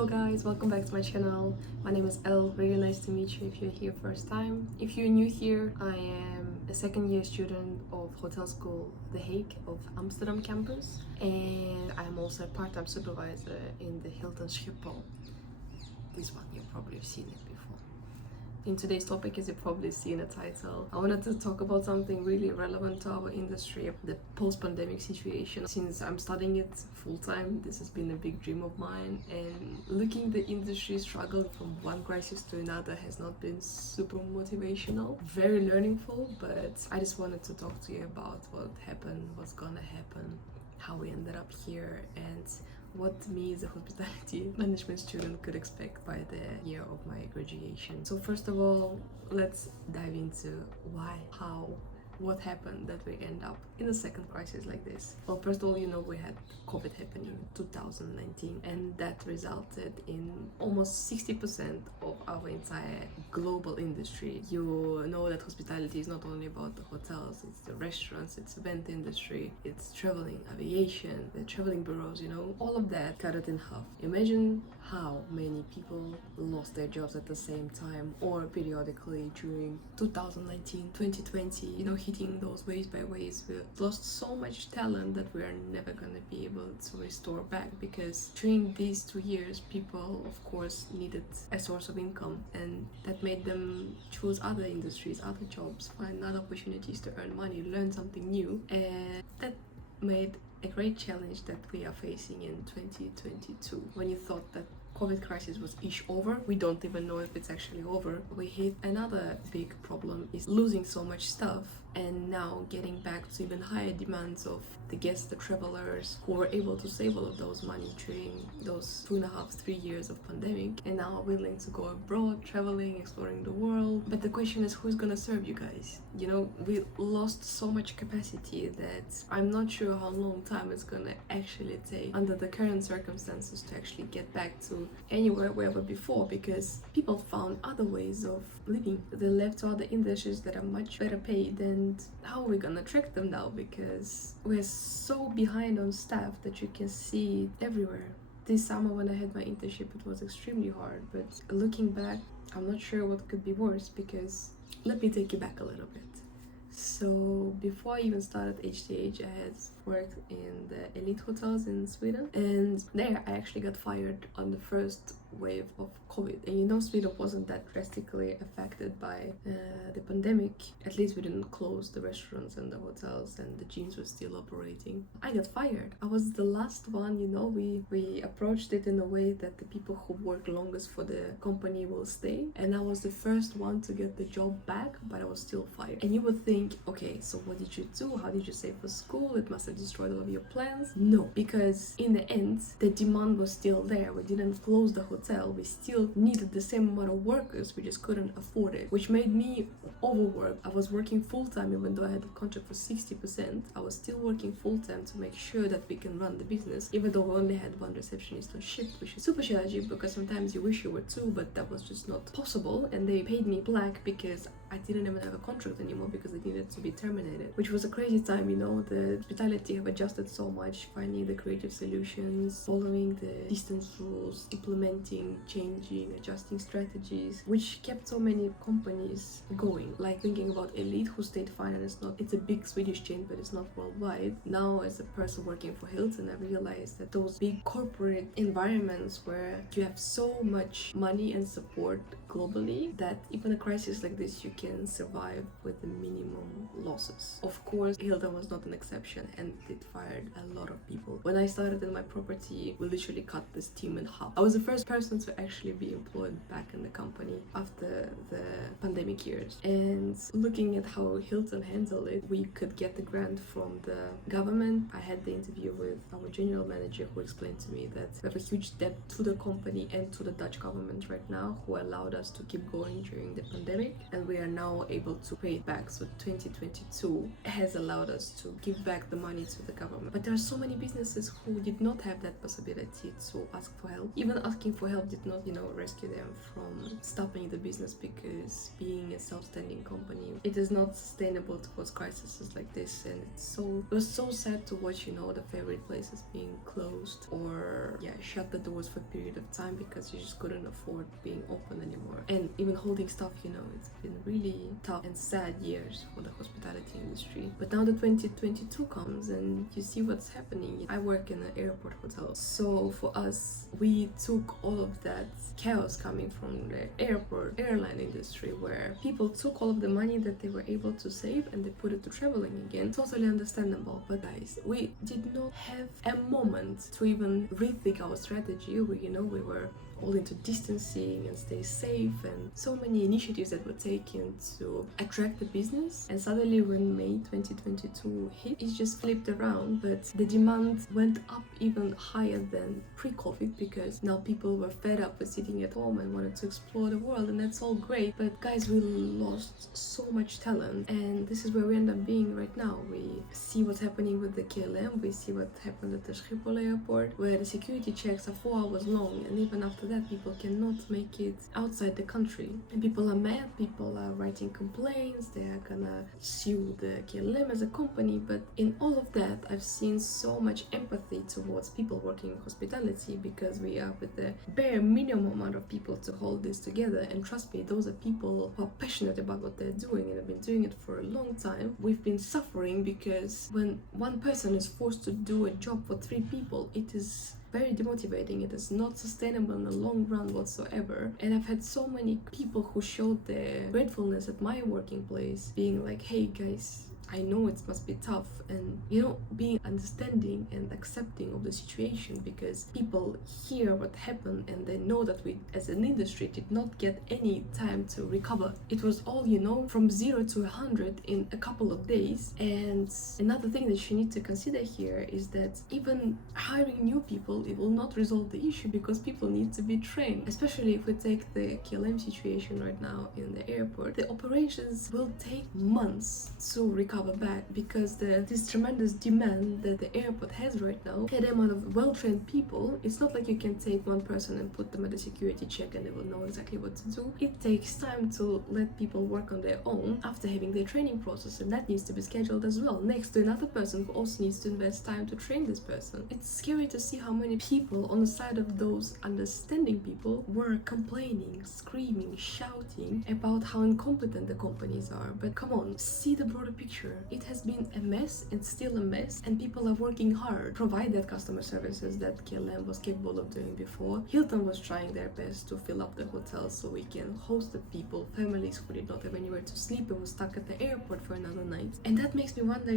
Hello guys, welcome back to my channel. My name is Elle. Really nice to meet you if you're here first time. If you're new here, I am a second year student of Hotel School The Hague of Amsterdam campus, and I'm also a part-time supervisor in the Hilton Schiphol. This one, you've probably seen it before. In today's topic, as you probably see in the title, I wanted to talk about something really relevant to our industry, the post-pandemic situation. Since I'm studying it full-time, this has been a big dream of mine, and looking the industry struggle from one crisis to another has not been super motivational, very learningful, but I just wanted to talk to you about what happened, what's gonna happen, how we ended up here, and what me as a hospitality management student could expect by the year of my graduation. So first of all, let's dive into why, how, what happened that we end up in a second crisis like this. Well, first of all, we had COVID happening in 2019, and that resulted in almost 60% of our entire global industry. You know that hospitality is not only about the hotels, it's the restaurants, it's event industry, it's traveling, aviation, the traveling bureaus, all of that cut it in half. Imagine how many people lost their jobs at the same time or periodically during 2019, 2020, hitting those waves by waves. We lost so much talent that we are never going to be able to restore back, because during these 2 years, people, of course, needed a source of income, and that made them choose other industries, other jobs, find other opportunities to earn money, learn something new, and that made a great challenge that we are facing in 2022. When you thought that COVID crisis was over, we don't even know if it's actually over. We hit another big problem, is losing so much stuff, and now getting back to even higher demands of the guests, the travelers who were able to save all of those money during those 2.5-3 years of pandemic, and now are willing to go abroad, traveling, exploring the world. But the question is, who's gonna serve you guys? We lost so much capacity that I'm not sure how long time it's gonna actually take under the current circumstances to actually get back to anywhere wherever before, because people found other ways of living. They left to other industries that are much better paid, and how are we gonna attract them now? Because we're so behind on staff that you can see it everywhere. This summer when I had my internship, it was extremely hard, but looking back, I'm not sure what could be worse, because let me take you back a little bit. So before I even started HTH, I had worked in the elite hotels in Sweden, and there I actually got fired on the first wave of COVID. And Sweden wasn't that drastically affected by the pandemic. At least we didn't close the restaurants and the hotels, and the gyms were still operating. I got fired. I was the last one. We approached it in a way that the people who work longest for the company will stay, and I was the first one to get the job back, but I was still fired. And you would think, okay, so what did you do? How did you save for school? It must have destroyed all of your plans. No, because in the end, the demand was still there. We didn't close the hotel. We still needed the same amount of workers. We just couldn't afford it, which made me overwork. I was working full-time, even though I had a contract for 60%. I was still working full-time to make sure that we can run the business, even though we only had one receptionist on shift, which is super challenging, because sometimes you wish you were two, but that was just not possible. And they paid me black because I didn't even have a contract anymore, because it needed to be terminated, which was a crazy time. The hospitality have adjusted so much, finding the creative solutions, following the distance rules, implementing, changing, adjusting strategies, which kept so many companies going. Like thinking about Elite, who stayed fine, and it's a big Swedish chain, but it's not worldwide. Now, as a person working for Hilton, I realized that those big corporate environments where you have so much money and support globally, that even a crisis like this, you can survive with the minimum losses. Of course, Hilton was not an exception, and it fired a lot of people. When I started in my property, we literally cut this team in half. I was the first person to actually be employed back in the company after the pandemic years. And looking at how Hilton handled it, we could get the grant from the government. I had the interview with our general manager, who explained to me that we have a huge debt to the company and to the Dutch government right now, who allowed us to keep going during the pandemic, and we are now able to pay it back. So 2022 has allowed us to give back the money to the government. But there are so many businesses who did not have that possibility to ask for help. Even asking for help did not, rescue them from stopping the business, because being a self-standing company, it is not sustainable towards crises like this. And it was so sad to watch, the favorite places being closed or shut the doors for a period of time because you just couldn't afford being open anymore. And even holding stuff, it's been really tough and sad years for the hospitality industry. But now the 2022 comes and you see what's happening. I work in an airport hotel, so for us, we took all of that chaos coming from the airline industry, where people took all of the money that they were able to save and they put it to traveling again. Totally understandable. But guys, we did not have a moment to even rethink our strategy. We were all into distancing and stay safe, and so many initiatives that were taken to attract the business. And suddenly when May 2022 hit, it just flipped around. But the demand went up even higher than pre-COVID, because now people were fed up with sitting at home and wanted to explore the world, and that's all great. But guys, we lost so much talent, and this is where we end up being right now. We see what's happening with the KLM, we see what happened at the Schiphol airport, where the security checks are 4 hours long, and even after that people cannot make it outside the country. And people are mad, people are writing complaints, they are gonna sue the KLM as a company. But in all of that, I've seen so much empathy towards people working in hospitality, because we are with the bare minimum amount of people to hold this together. And trust me, those are people who are passionate about what they're doing and have been doing it for a long time. We've been suffering because when one person is forced to do a job for 3 people, it is very demotivating. It is not sustainable in the long run whatsoever. And I've had so many people who showed their gratefulness at my working place, being like, hey guys, I know it must be tough, and being understanding and accepting of the situation, because people hear what happened and they know that we as an industry did not get any time to recover. It was all from 0 to 100 in a couple of days. And another thing that you need to consider here is that even hiring new people, it will not resolve the issue, because people need to be trained. Especially if we take the KLM situation right now in the airport, the operations will take months to recover back, because this tremendous demand that the airport has right now, the amount of well-trained people, it's not like you can take one person and put them at a security check and they will know exactly what to do. It takes time to let people work on their own after having their training process, and that needs to be scheduled as well, next to another person who also needs to invest time to train this person. It's scary to see how many people on the side of those understanding people were complaining, screaming, shouting about how incompetent the companies are. But come on, see the broader picture. It has been a mess and still a mess, and people are working hard, provide that customer services that KLM was capable of doing before. Hilton was trying their best to fill up the hotels so we can host the people, families who did not have anywhere to sleep and were stuck at the airport for another night. And that makes me wonder,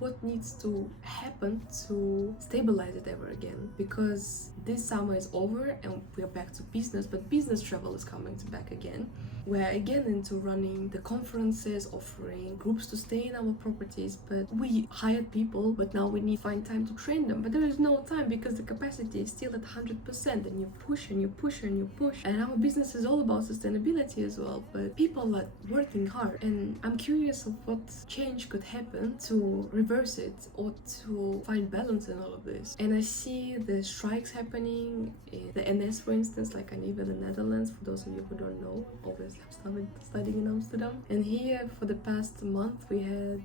what needs to happen to stabilize it ever again, because this summer is over and we're back to business, but business travel is coming back again. We're again into running the conferences, offering groups to stay in our properties, but we hired people, but now we need to find time to train them. But there is no time because the capacity is still at 100%, and you push and you push and you push. And our business is all about sustainability as well, but people are working hard, and I'm curious of what change could happen to reverse it or to find balance in all of this. And I see the strikes happening in the NS, for instance, like I live in the Netherlands. For those of you who don't know, always have started studying in Amsterdam. And here for the past month we had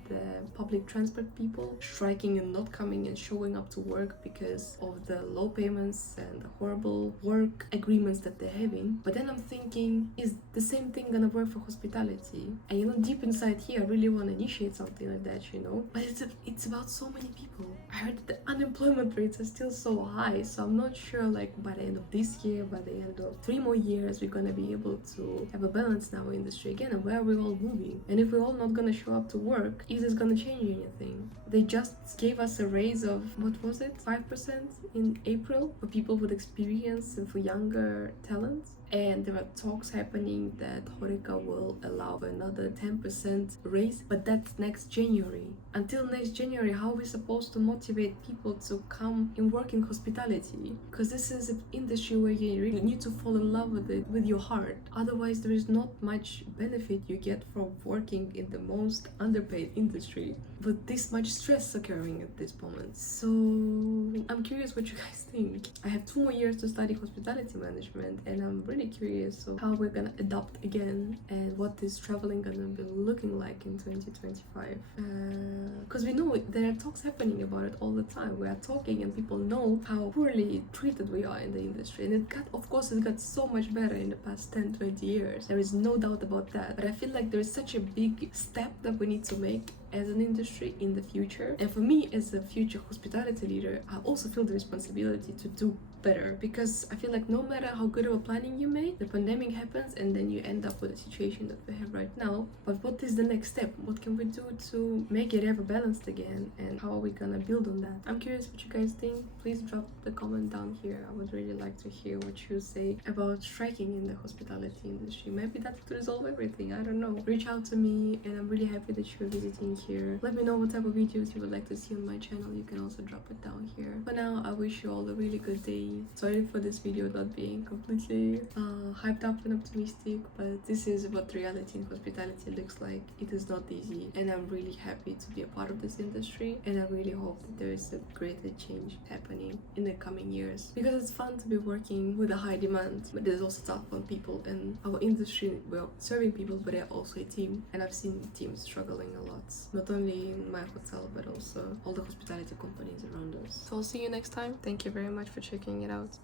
public transport people striking and not coming and showing up to work because of the low payments and the horrible work agreements that they're having. But then I'm thinking, is the same thing gonna work for hospitality? And deep inside here I really want to initiate something like that, but it's about so many people. I heard that the unemployment rates are still so high, so I'm not sure, like by the end of this year, by the end of 3 more years, we're gonna be able to have a balance in our industry again, and where are we all moving? And if we're all not gonna show up to work, is this gonna change anything? They just gave us a raise of, what was it, 5% in April for people with experience and for younger talents. And there are talks happening that Horeca will allow another 10% raise, but that's next January. until next January, how are we supposed to motivate people to come and work in hospitality? Because this is an industry where you really need to fall in love with it with your heart. Otherwise, there is not much benefit you get from working in the most underpaid industry with this much stress occurring at this moment. So I'm curious what you guys think. I have 2 more years to study hospitality management, and I'm really curious of how we're gonna adapt again and what is traveling gonna be looking like in 2025. Because we know there are talks happening about it all the time. We are talking and people know how poorly treated we are in the industry, and of course it got so much better in the past 10-20 years. There is no doubt about that, but I feel like there is such a big step that we need to make as an industry in the future. And for me, as a future hospitality leader, I also feel the responsibility to do better, because I feel like no matter how good of a planning you make, the pandemic happens and then you end up with a situation that we have right now. But what is the next step? What can we do to make it ever balanced again, and how are we gonna build on that? I'm curious what you guys think. Please drop the comment down here. I would really like to hear what you say about striking in the hospitality industry. Maybe that would resolve everything, I don't know. Reach out to me, and I'm really happy that you're visiting here. Let me know what type of videos you would like to see on my channel. You can also drop it down here. For now, I wish you all a really good day. Sorry for this video not being completely hyped up and optimistic, but this is what reality in hospitality looks like. It is not easy, and I'm really happy to be a part of this industry, and I really hope that there is a greater change happening in the coming years, because it's fun to be working with a high demand, but there's also tough on people in our industry. We're serving people, but they're also a team, and I've seen teams struggling a lot, not only in my hotel but also all the hospitality companies around us. So I'll see you next time. Thank you very much for checking it out.